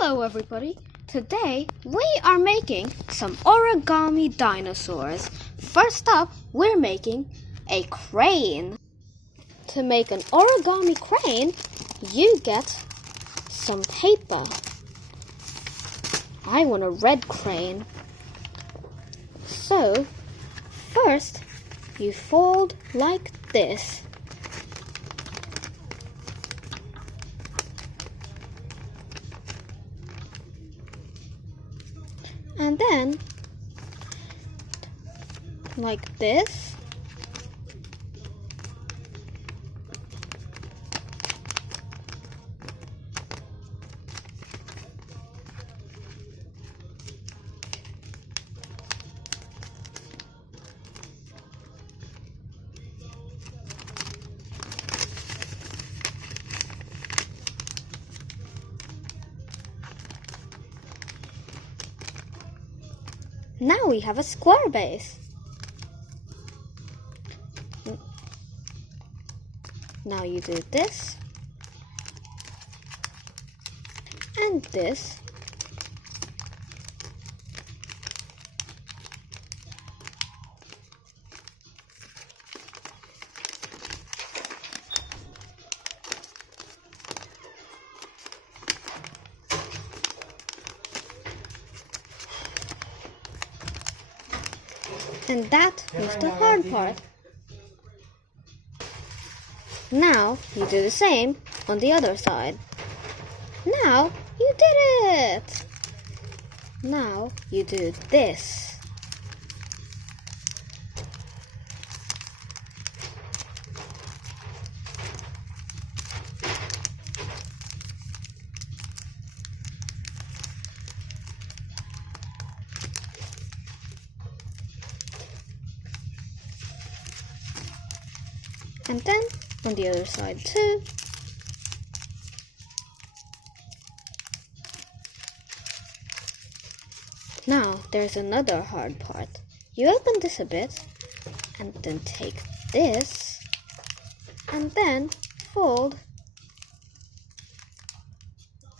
Hello everybody! Today we are making some origami dinosaurs. First up, we're making a crane. To make an origami crane, you get some paper. I want a red crane. So, first you fold like this. And then, like this. Now we have a square base. Now you do this and this. And that was the hard part. Now you do the same on the other side. Now you did it! Now you do this. And then on the other side too. Now there's another hard part. You open this a bit and then take this and then fold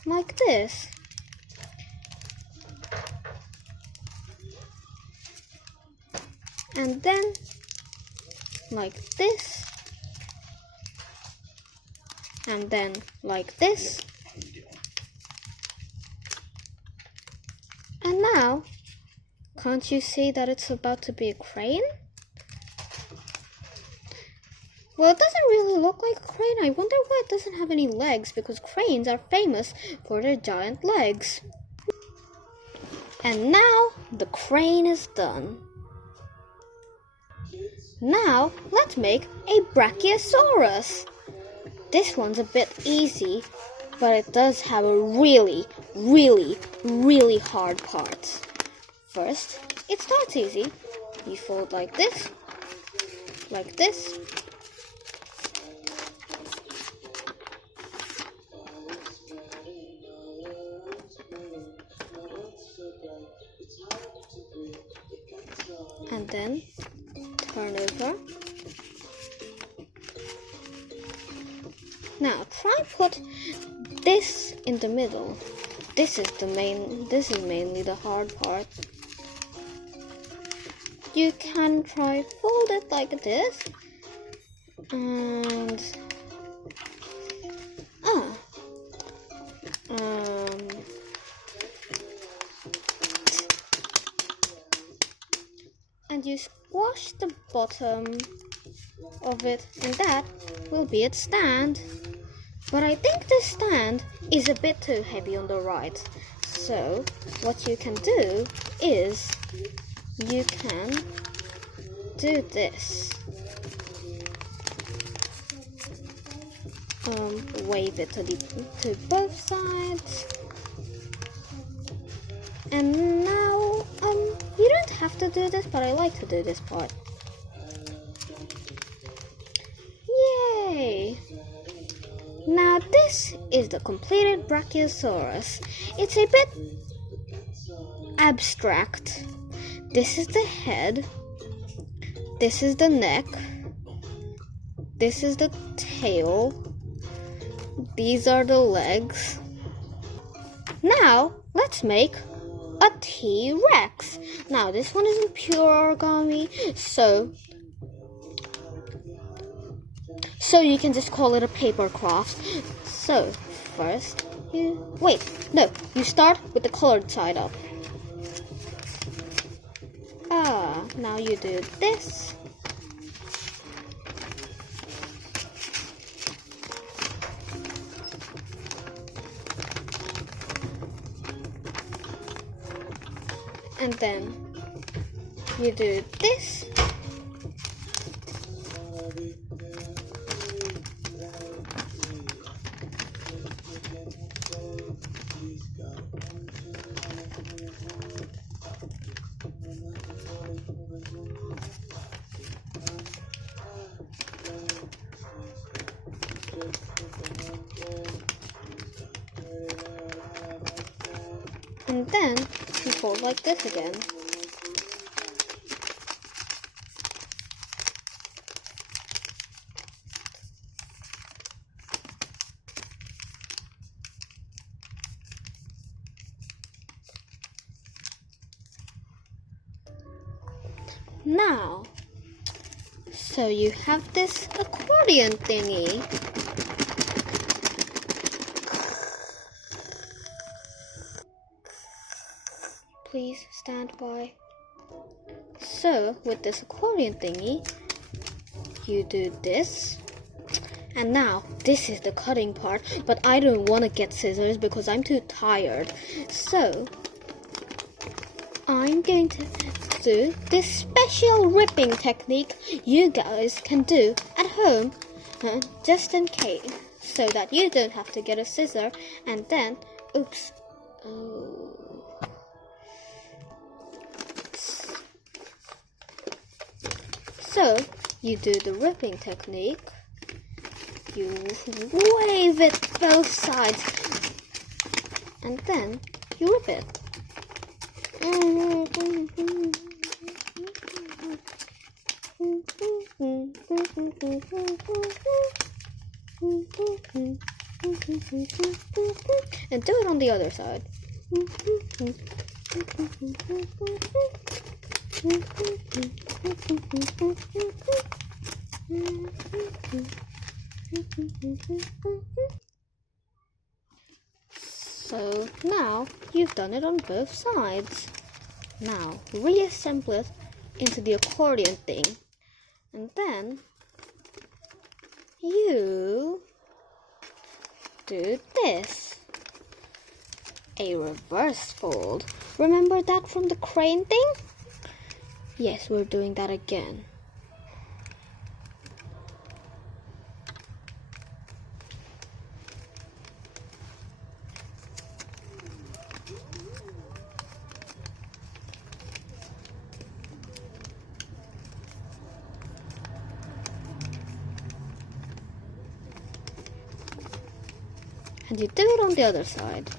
like this. And then like this. And then like this. And now, can't you see that it's about to be a crane? Well, it doesn't really look like a crane. I wonder why it doesn't have any legs, because cranes are famous for their giant legs. And now the crane is done. Now let's make a Brachiosaurus. This one's a bit easy, but it does have a really hard part. First, it starts easy. You fold like this, and then turn over. Now try put this in the middle. This is mainly the hard part. You can try fold it like this and and you squash the bottom of it, and that will be its stand. But I think this stand is a bit too heavy on the right. So what you can do is you can do this. Wave it to both sides. And now you don't have to do this, but I like to do this part. Yay! Now this is the completed Brachiosaurus. It's a bit abstract. This is the head. This is the neck. This is the tail. These are the legs. Now, let's make a T-Rex. Now, this one isn't pure origami, so you can just call it a paper craft. So, first, you start with the colored side up. Now you do this. And then you do this. And then you fold like this again. Now, so you have this accordion thingy. Please stand by. So, with this accordion thingy, you do this. And now, this is the cutting part, but I don't want to get scissors because I'm too tired. So, I'm going to do this special ripping technique you guys can do at home, just in case, so that you don't have to get a scissor and then, oops, So, you do the ripping technique, you wave it both sides, and then you rip it. And do it on the other side. So now you've done it on both sides. Now reassemble it into the accordion thing, and then you do this. A reverse fold. Remember that from the crane thing? Yes, we're doing that again. And you do it on the other side.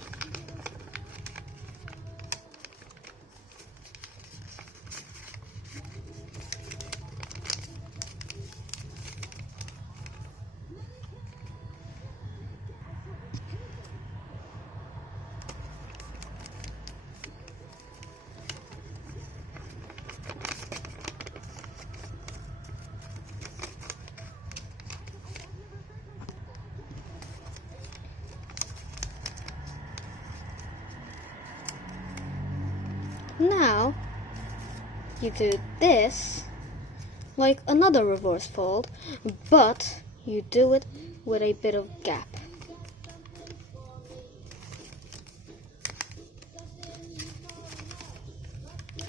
Now, you do this like another reverse fold, but you do it with a bit of gap.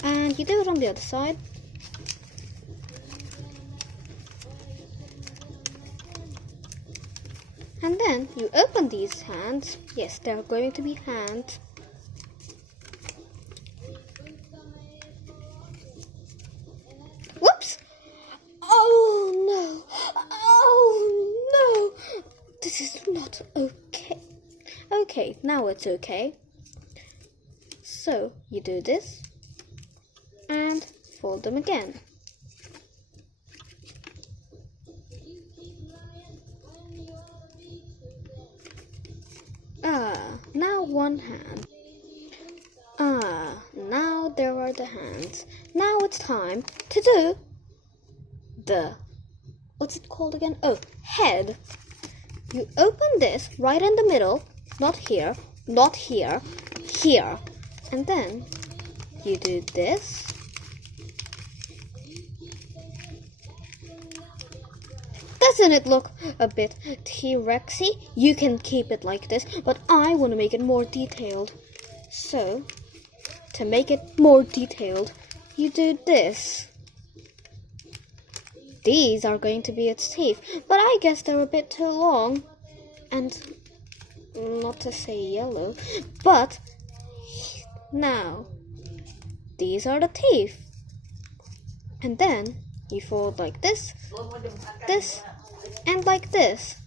And you do it on the other side. And then you open these hands. Yes, they're going to be hands. Whoops! Oh no! This is not okay. Okay, now it's okay. So you do this and fold them again. Now one hand. Now there are the hands. Now it's time to do the, what's it called again? Oh, head. You open this right in the middle, not here, not here, here. And then you do this. Doesn't it look a bit T-Rexy? You can keep it like this, but I want to make it more detailed. So, to make it more detailed, you do this. These are going to be its teeth, but I guess they're a bit too long. And, not to say yellow, but now, these are the teeth. And then, you fold like this, this, and like this.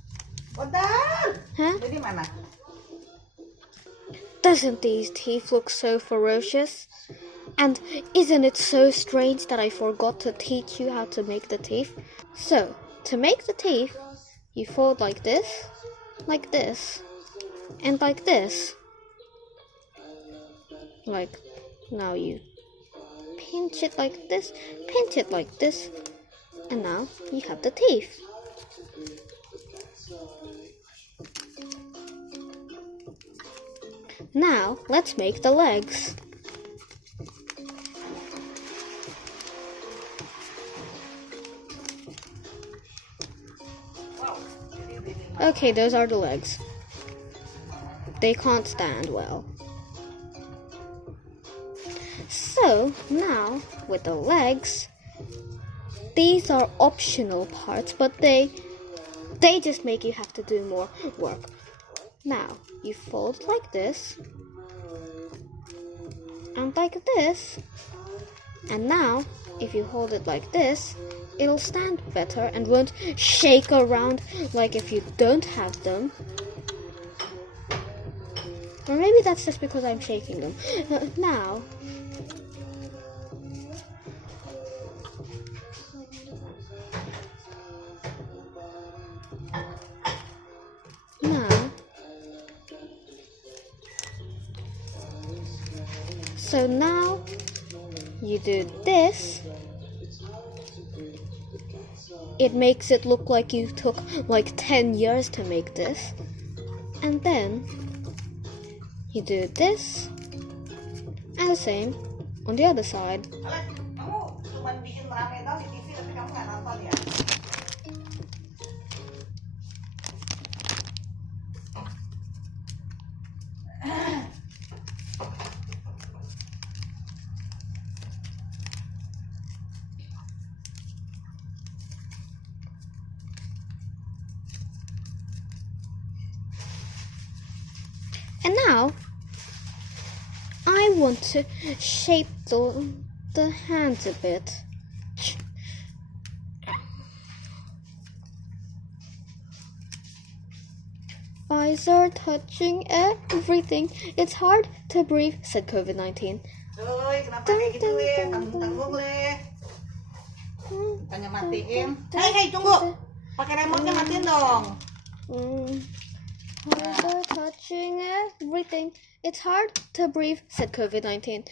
Huh? Doesn't these teeth look so ferocious? And isn't it so strange that I forgot to teach you how to make the teeth? So, to make the teeth, you fold like this, and like this. Like, now you pinch it like this, pinch it like this, and now you have the teeth. Now, let's make the legs. Okay, those are the legs. They can't stand well. So, now, with the legs, these are optional parts, but they just make you have to do more work. Now, you fold like this, and like this, and now, if you hold it like this, it'll stand better and won't shake around like if you don't have them. Or maybe that's just because I'm shaking them. Now, so now you do this. It makes it look like you took like 10 years to make this. And then you do this and the same on the other side. And now, I want to shape the hands a bit. Eyes are touching everything. It's hard to breathe, said COVID-19. Hey, tunggu. Pakai remote-nya matiin dong. Eyes are touching everything. It's hard to breathe, said COVID-19.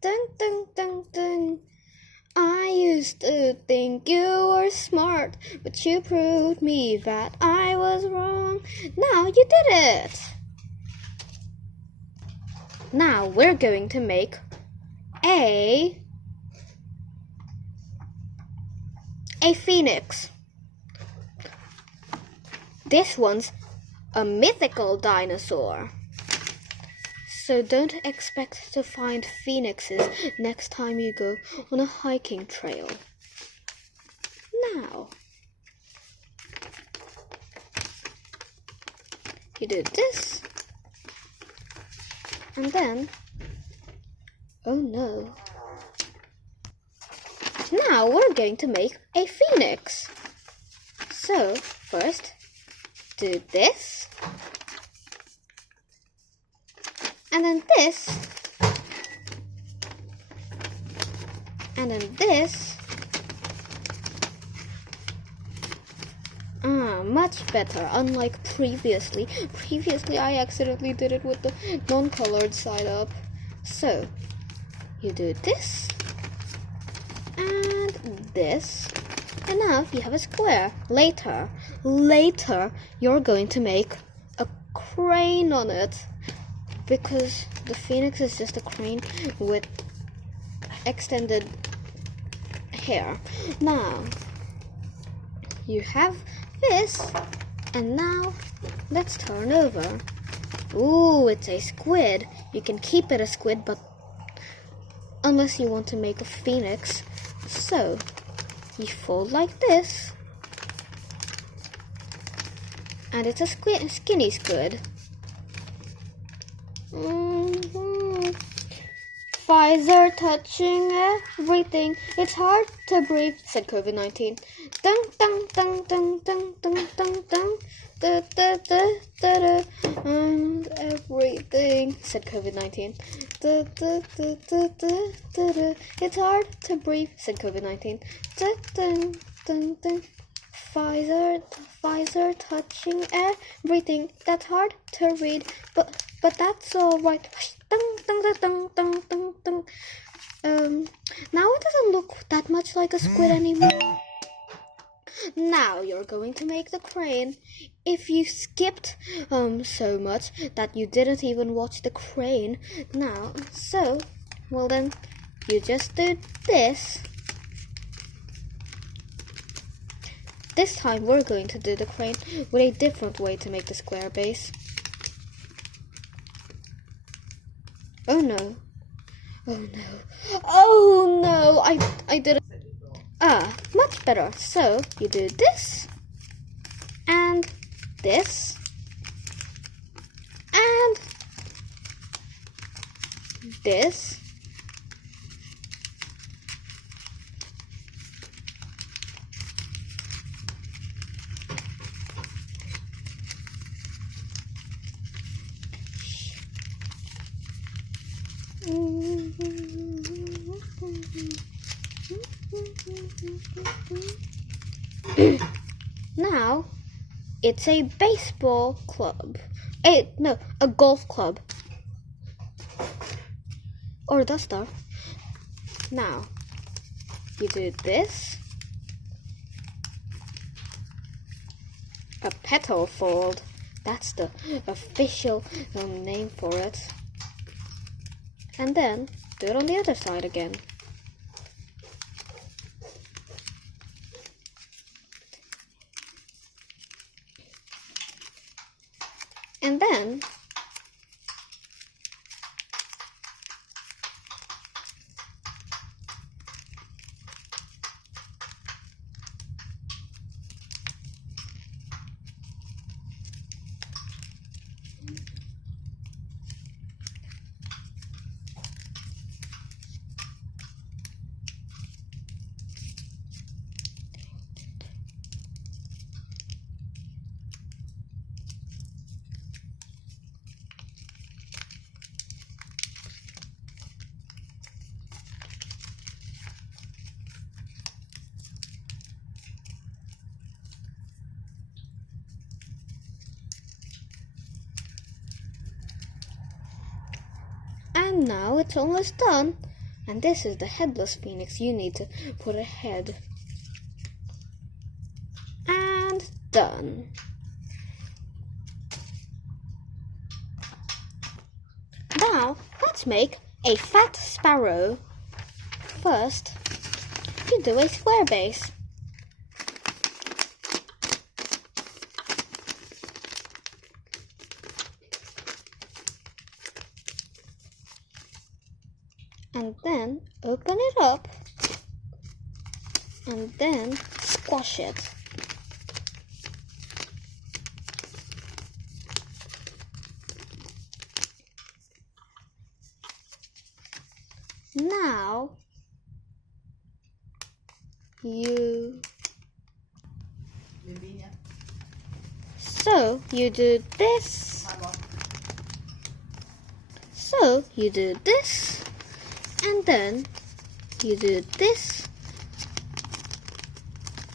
Dun, dun, dun, dun. I used to think you were smart, but you proved me that I was wrong. Now you did it. Now we're going to make a phoenix. This one's a mythical dinosaur. So don't expect to find phoenixes next time you go on a hiking trail. Now, you do this, and then, oh no. Now we're going to make a phoenix. So, first, do this, and then this, and then this. Much better, unlike previously. Previously, I accidentally did it with the non-colored side up. So, you do this, and this, and now you have a square. Later, you're going to make a crane on it, because the phoenix is just a crane with extended hair. Now, you have this, and now let's turn over. Ooh, it's a squid. You can keep it a squid, but unless you want to make a phoenix. So, you fold like this, and it's a skinny squid. Pfizer touching everything. It's hard to breathe, said COVID-19. Dun dun dun dun dun dun dun dun. Da, da, da, da, da. And everything, said COVID-19. Da, da, da, da, da, da, da. It's hard to breathe, said COVID-19. Dun dun dun dun. Pfizer touching everything. That's hard to read, but that's all right. Now it doesn't look that much like a squid anymore. Now you're going to make the crane. If you skipped so much that you didn't even watch the crane now, well then you just do this. This time we're going to do the crane with a different way to make the square base. Oh no. Oh no. Oh no! I did it. Much better. So you do this and this and this. Now it's a baseball club. A golf club. Or a duster. Now you do this. A petal fold. That's the official name for it. And then do it on the other side again. And then now it's almost done. And this is the headless phoenix. You need to put a head. And done. Now let's make a fat sparrow. First, you do a square base. And then open it up and then squash it. Now you do this. So you do this. And then you do this,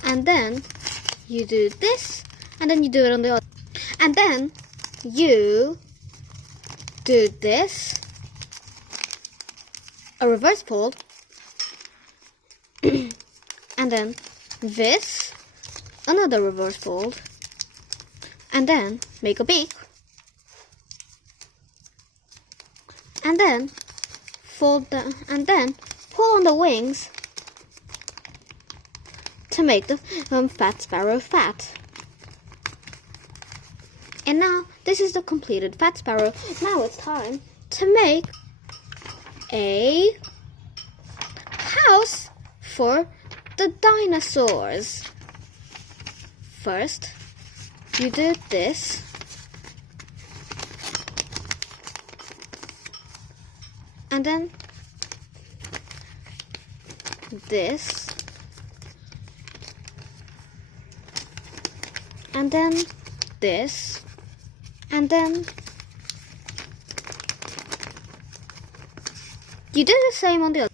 and then you do this, and then you do it on the other. And then you do this, a reverse fold, and then this, another reverse fold, and then make a beak, and then fold the, and then pull on the wings to make the fat sparrow fat. And now this is the completed fat sparrow. Now it's time to make a house for the dinosaurs. First, you do this, and then this, and then this, and then you do the same on the other